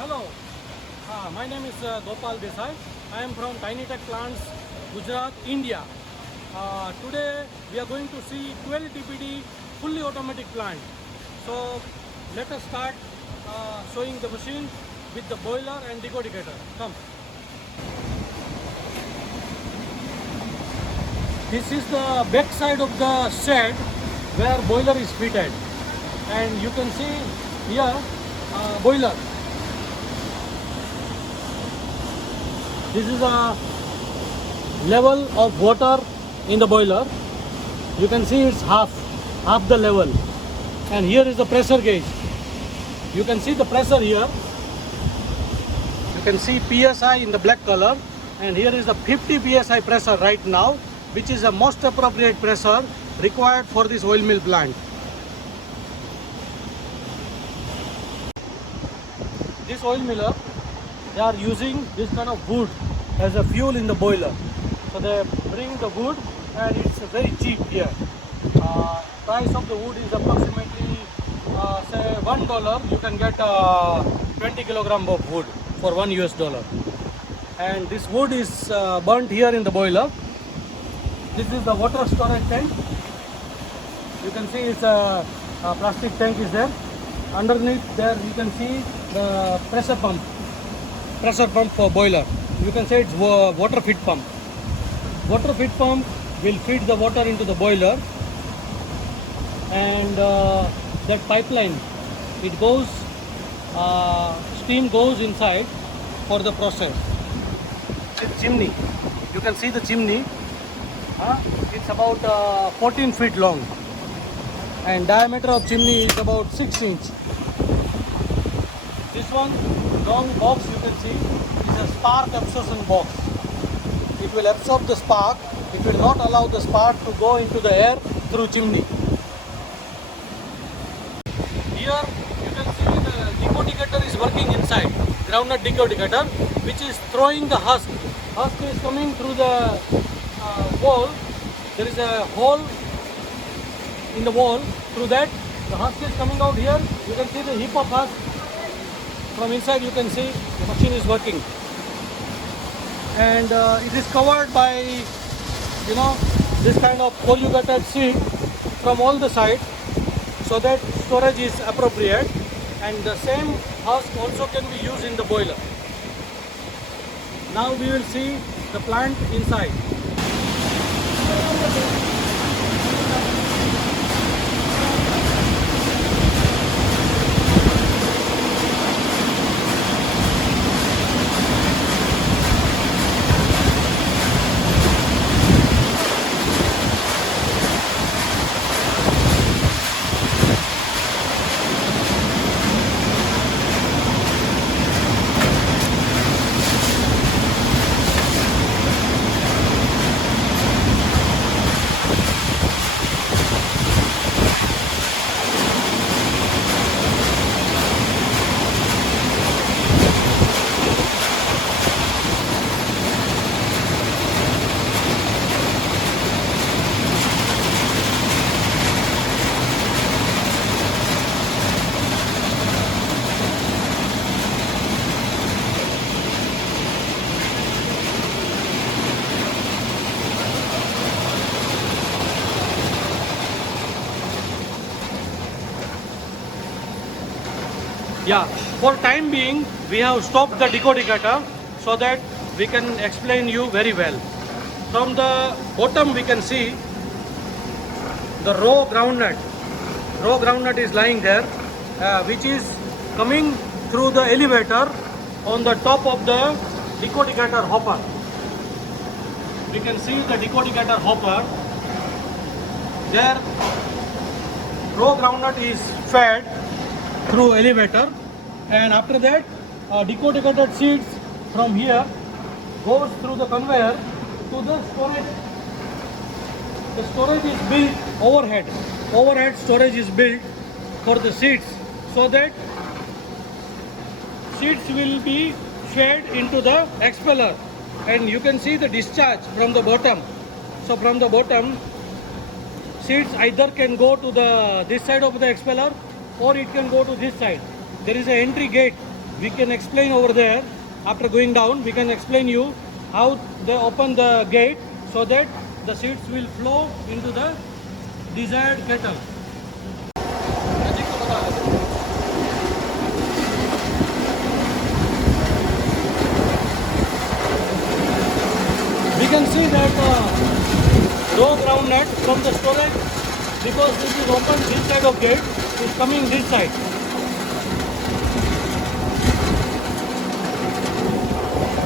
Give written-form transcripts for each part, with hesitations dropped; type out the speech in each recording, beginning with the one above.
Hello, my name is Gopal Desai. I am from Tiny Tech Plants, Gujarat, India. Today we are going to see 12 TPD fully automatic plant. So let us start showing the machine with the boiler and decodicator. Come. This is the back side of the shed where boiler is fitted, and you can see here boiler. This is a level of water in the boiler. You can see it's half the level, and here is the pressure gauge. You can see the pressure here. You can see PSI in the black color, and here is the 50 PSI pressure right now, which is the most appropriate pressure required for this oil mill plant. This oil miller, they are using this kind of wood as a fuel in the boiler. So they bring the wood, and it's very cheap here. Price of the wood is approximately say $1. You can get 20 kilogram of wood for $1 US. And this wood is burnt here in the boiler. This is the water storage tank. You can see it's a plastic tank is there. Underneath there you can see the pressure pump for boiler. You can say it's water feed pump. Water feed pump will feed the water into the boiler, and that pipeline, it goes, steam goes inside for the process. It's chimney. You can see the chimney. It's about 14 feet long, and diameter of chimney is about 6 inch. This one long box you can see is a spark absorption box. It will absorb the spark. It will not allow the spark to go into the air through chimney. Here you can see the decodicator is working inside. Groundnut decodicator, which is throwing the husk. Husk is coming through the wall. There is a hole in the wall. Through that, the husk is coming out here. You can see the heap of husk. From inside you can see the machine is working, and it is covered by this kind of corrugated sheet from all the sides, so that storage is appropriate, and the same husk also can be used in the boiler. Now we will see the plant inside. Yeah, for time being, we have stopped the decodicator so that we can explain you very well. From the bottom we can see the raw groundnut. Raw groundnut is lying there, which is coming through the elevator on the top of the decodicator hopper. We can see the decodicator hopper. There, raw groundnut is fed through elevator, and after that decodicated seeds from here goes through the conveyor to the storage. The storage is built overhead. Overhead storage is built for the seeds, so that seeds will be fed into the expeller, and you can see the discharge from the bottom. So from the bottom, seeds either can go to this side of the expeller, or it can go to this side. There is an entry gate we can explain over there. After going down, we can explain you how they open the gate so that the seeds will flow into the desired kettle. We can see that raw groundnut from the storage, because this is open this side of gate, is coming this side.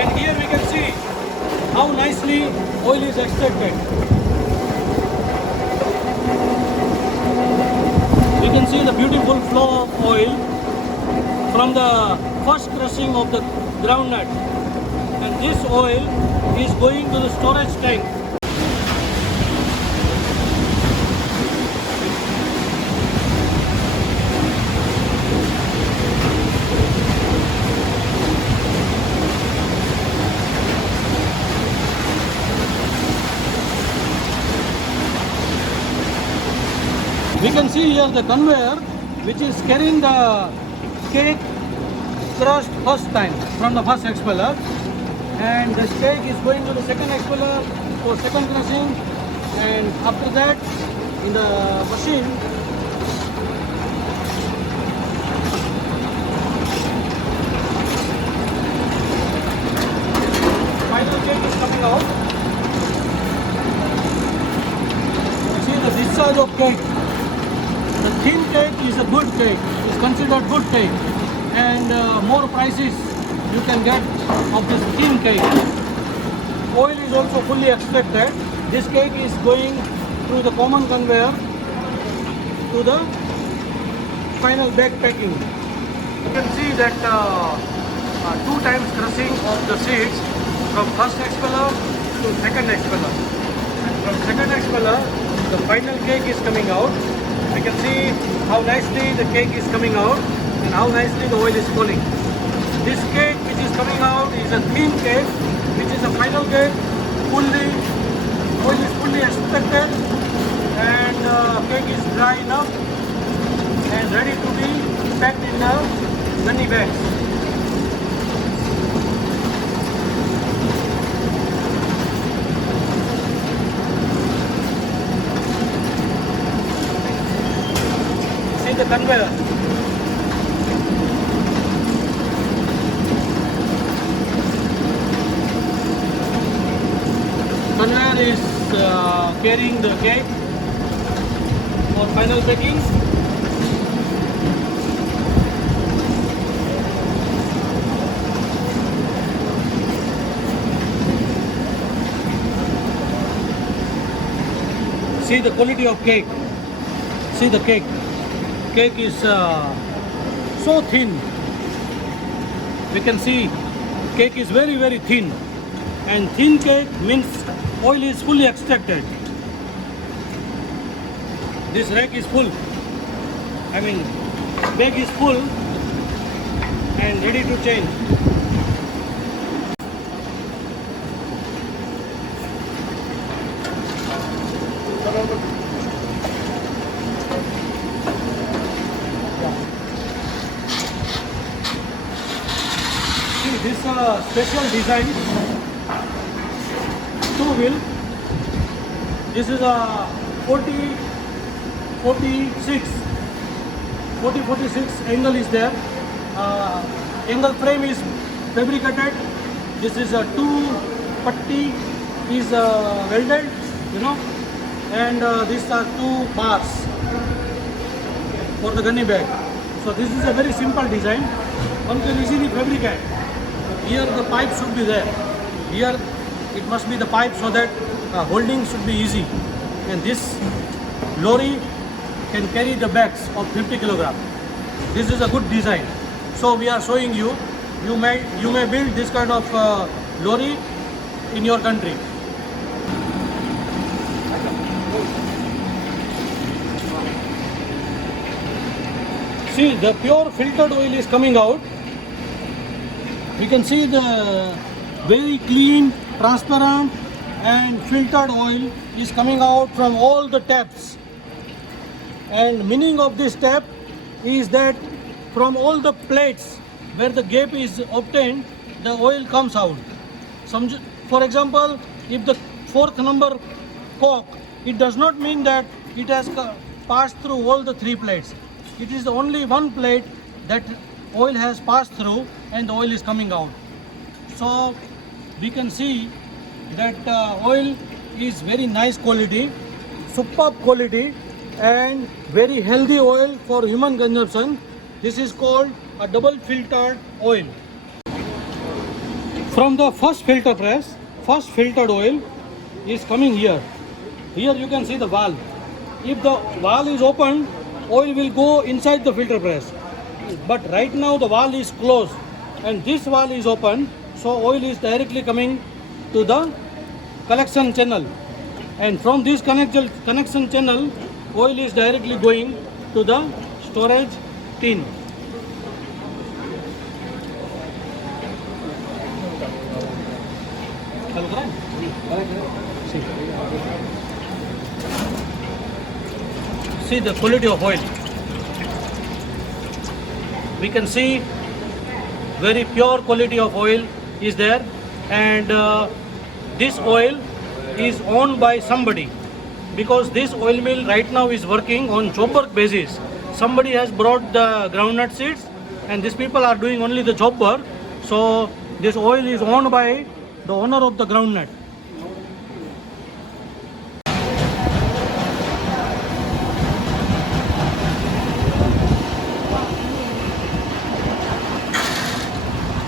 And here we can see how nicely oil is extracted. We can see the beautiful flow of oil from the first crushing of the groundnut. And this oil is going to the storage tank. We can see here the conveyor which is carrying the cake crushed first time from the first expeller, and the cake is going to the second expeller for second crushing, and after that in the machine final cake is coming out. See the discharge of cake. The thin cake is a good cake, is considered good cake, and more prices you can get of this thin cake. Oil is also fully extracted. This cake is going through the common conveyor to the final bag packing. You can see that 2 times crushing of the seeds from first expeller to second expeller. And from second expeller, the final cake is coming out. We can see how nicely the cake is coming out and how nicely the oil is falling. This cake which is coming out is a thin cake, which is a final cake. Oil is fully extracted, and cake is dry enough and ready to be packed in the gunny bags. The conveyor. Conveyor is carrying the cake for final packing. See the quality of cake. See the cake. Cake is so thin. We can see cake is very thin, and thin cake means oil is fully extracted. This rack is full, I mean bag is full and ready to change. This special design 2-wheel. This is a 40-46 angle is there. Angle frame is fabricated. This is a 2 putty is welded, and these are 2 bars for the gunny bag. So this is a very simple design. One can easily fabricate. Here the pipe should be there. Here it must be the pipe so that holding should be easy. And this lorry can carry the bags of 50 kg. This is a good design. So we are showing you, you may build this kind of lorry in your country. See, the pure filtered oil is coming out. We can see the very clean, transparent and filtered oil is coming out from all the taps. And meaning of this tap is that from all the plates where the gap is obtained, the oil comes out. For example, if the fourth number coke, it does not mean that it has passed through all the three plates. It is only one plate that oil has passed through and the oil is coming out. So we can see that oil is very nice quality, superb quality, and very healthy oil for human consumption. This is called a double filtered oil. From the first filter press, first filtered oil is coming here. Here you can see the valve. If the valve is open, oil will go inside the filter press. But right now the valve is closed and this valve is open, so oil is directly coming to the collection channel. And from this connection channel, oil is directly going to the storage tin. See the quality of oil. We can see very pure quality of oil is there, and this oil is owned by somebody, because this oil mill right now is working on job work basis. Somebody has brought the groundnut seeds and these people are doing only the job work. So this oil is owned by the owner of the groundnut.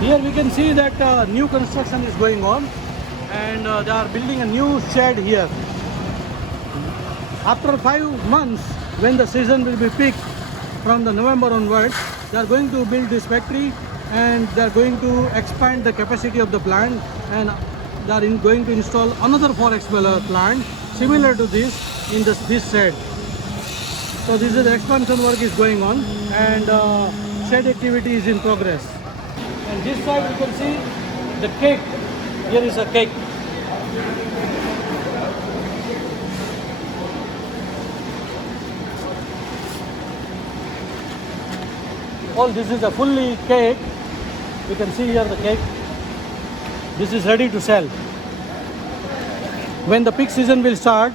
Here we can see that new construction is going on, and they are building a new shed here. After 5 months, when the season will be peak from the November onwards, they are going to build this factory and they are going to expand the capacity of the plant, and they are going to install another 4x plant similar to this in this shed. So this is the expansion work is going on, and shed activity is in progress. And this side you can see the cake. Here is a cake. All this is a fully cake. You can see here the cake. This is ready to sell. When the peak season will start,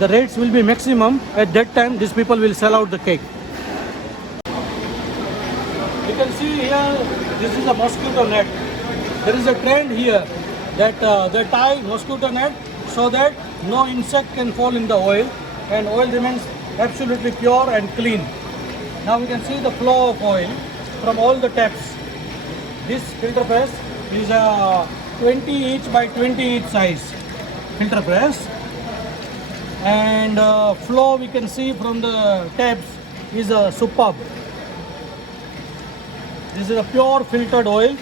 the rates will be maximum. At that time, these people will sell out the cake. You can see here, this is a mosquito net. There is a trend here that they tie mosquito net so that no insect can fall in the oil, and oil remains absolutely pure and clean. Now we can see the flow of oil from all the taps. This filter press is a 20 each by 20 each size filter press, and flow we can see from the taps is superb. This is a pure filtered oil,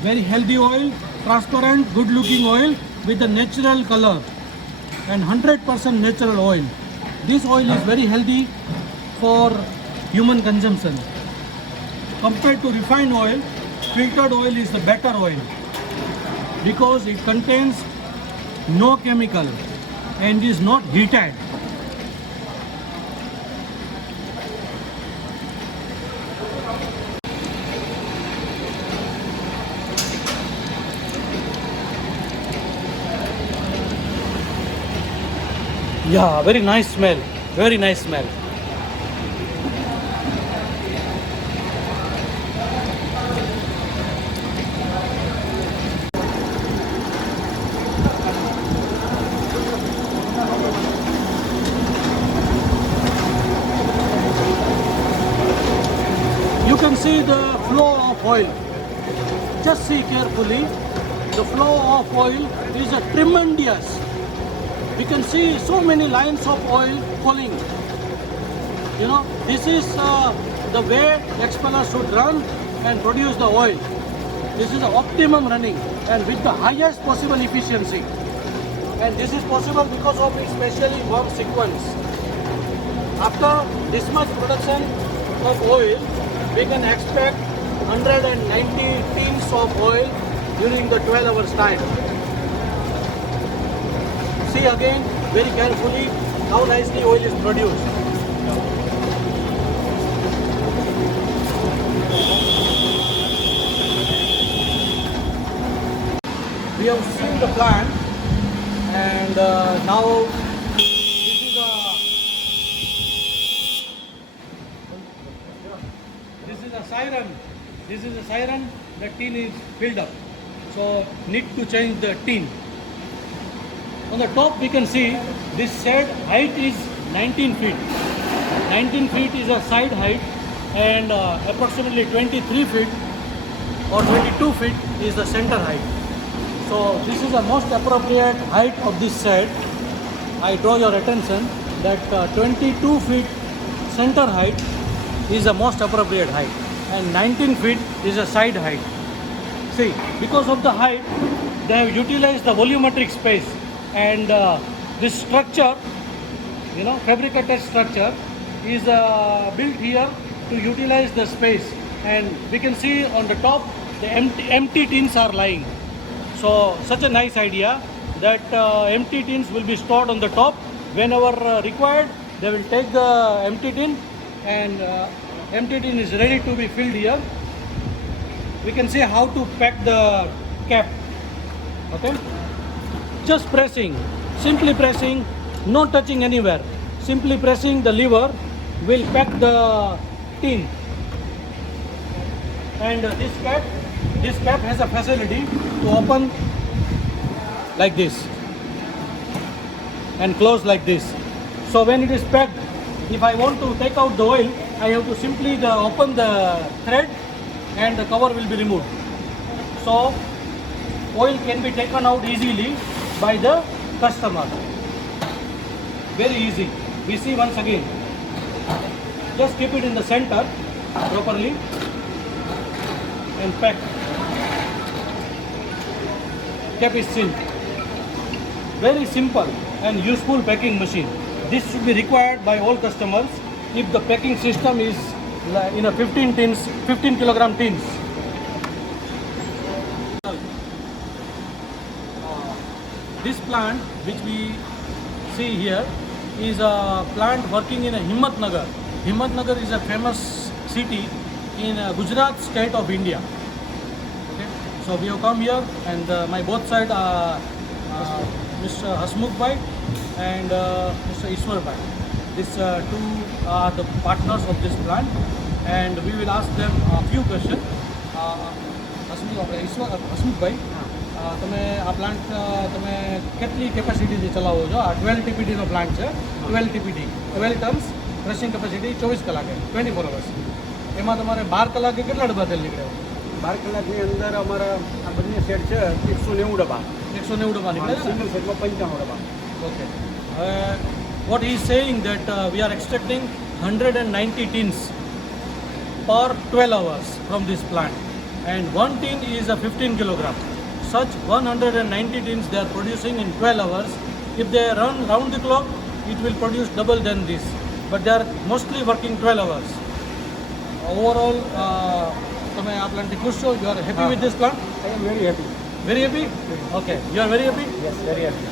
very healthy oil, transparent, good looking oil with a natural color and 100% natural oil. This oil is very healthy for human consumption. Compared to refined oil, filtered oil is the better oil because it contains no chemical and is not heated. Yeah, very nice smell. Very nice smell. You can see the flow of oil. Just see carefully. The flow of oil is tremendous. We can see so many lines of oil falling. You know, this is the way expeller should run and produce the oil. This is the optimum running and with the highest possible efficiency. And this is possible because of its specially work sequence. After this much production of oil, we can expect 190 tins of oil during the 12 hours time. See again very carefully how nicely oil is produced. have seen the plant, and now this is a siren. This is a siren. The tin is filled up, so need to change the tin. On the top we can see this shed height is 19 feet. 19 feet is a side height, and approximately 23 feet or 22 feet is the center height. So this is the most appropriate height of this shed. I draw your attention that 22 feet center height is the most appropriate height, and 19 feet is a side height. See, because of the height, they have utilized the volumetric space, and this structure, fabricated structure is built here to utilize the space. And we can see on the top the empty tins are lying. So such a nice idea that empty tins will be stored on the top. Whenever required, they will take the empty tin, and empty tin is ready to be filled here. We can see how to pack the cap. Okay, just pressing, simply pressing, no touching anywhere. Simply pressing the lever will pack the tin. And this cap has a facility to open like this and close like this. So when it is packed, if I want to take out the oil, I have to simply open the thread and the cover will be removed. So oil can be taken out easily by the customer. Very easy. We see once again. Just keep it in the center properly and pack. Cap is sealed. Very simple and useful packing machine. This should be required by all customers if the packing system is in a 15 kilogram tins. This plant which we see here is a plant working in a Himmatnagar. Himmatnagar is a famous city in Gujarat state of India. Okay. So we have come here, and my both side Mr. Hasmukh Bhai and Mr. Iswar Bhai. These two are the partners of this plant, and we will ask them a few questions. Hasmukh Bhai, તમે આ plant તમે કેટલી કેપેસિટીથી ચલાવો છો? આ 12 TPDનો plant છે. 12 TPD 12 tons crushing capacity 24 કલાકે 24 hours. એમાં તમારે 12 કલાકે કેટલા ડબ્બા તેલ નીકળે? 12 કલાકની અંદર અમારા આ બંને સેટ છે 190 ડબ્બા. 190 ડબ્બા નીકળે છે. સિંગલ સેટમાં 95 ડબ્બા. Okay. What he is saying that we are extracting 190 tins per 12 hours from this plant, and one tin is a 15 kilogram. Such 190 tins they are producing in 12 hours. If they run round the clock, it will produce double than this. But they are mostly working 12 hours. Overall, તમે આ પ્લાન્ટથી ખુશ છો? You are happy with this plant? I am very happy. Very happy? Okay. You are very happy? Yes, very happy.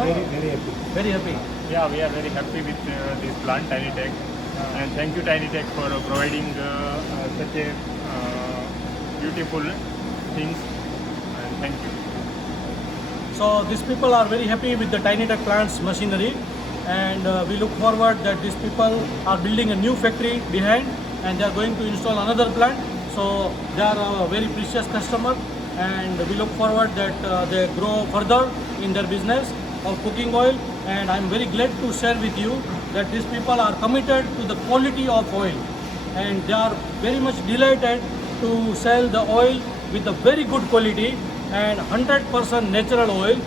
Very happy. Very happy. Yeah, we are very happy with this plant, Tinitech. And thank you, Tinitech, for providing such a beautiful things. And thank you. So these people are very happy with the Tinitech plant's machinery, and we look forward that these people are building a new factory behind, and they are going to install another plant. So they are a very precious customer, and we look forward that they grow further in their business of cooking oil. And I am very glad to share with you that these people are committed to the quality of oil, and they are very much delighted to sell the oil with a very good quality and 100% natural oil.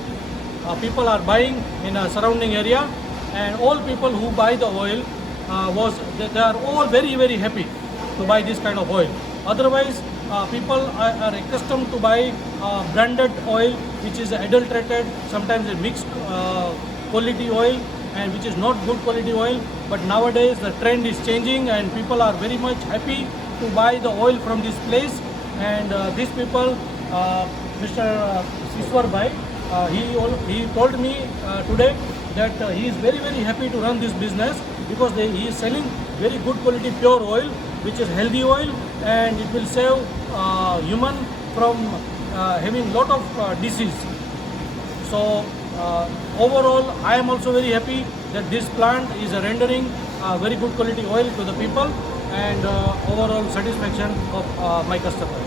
People are buying in a surrounding area, and all people who buy the oil they are all very, very happy to buy this kind of oil. Otherwise, people are accustomed to buy branded oil which is adulterated, sometimes a mixed quality oil, and which is not good quality oil. But nowadays the trend is changing, and people are very much happy to buy the oil from this place. And these people, Mr. Iswar Bhai, he told me today that he is very, very happy to run this business because he is selling very good quality pure oil, which is healthy oil, and it will save human from having lot of disease. So overall, I am also very happy that this plant is rendering very good quality oil to the people, and overall satisfaction of my customer.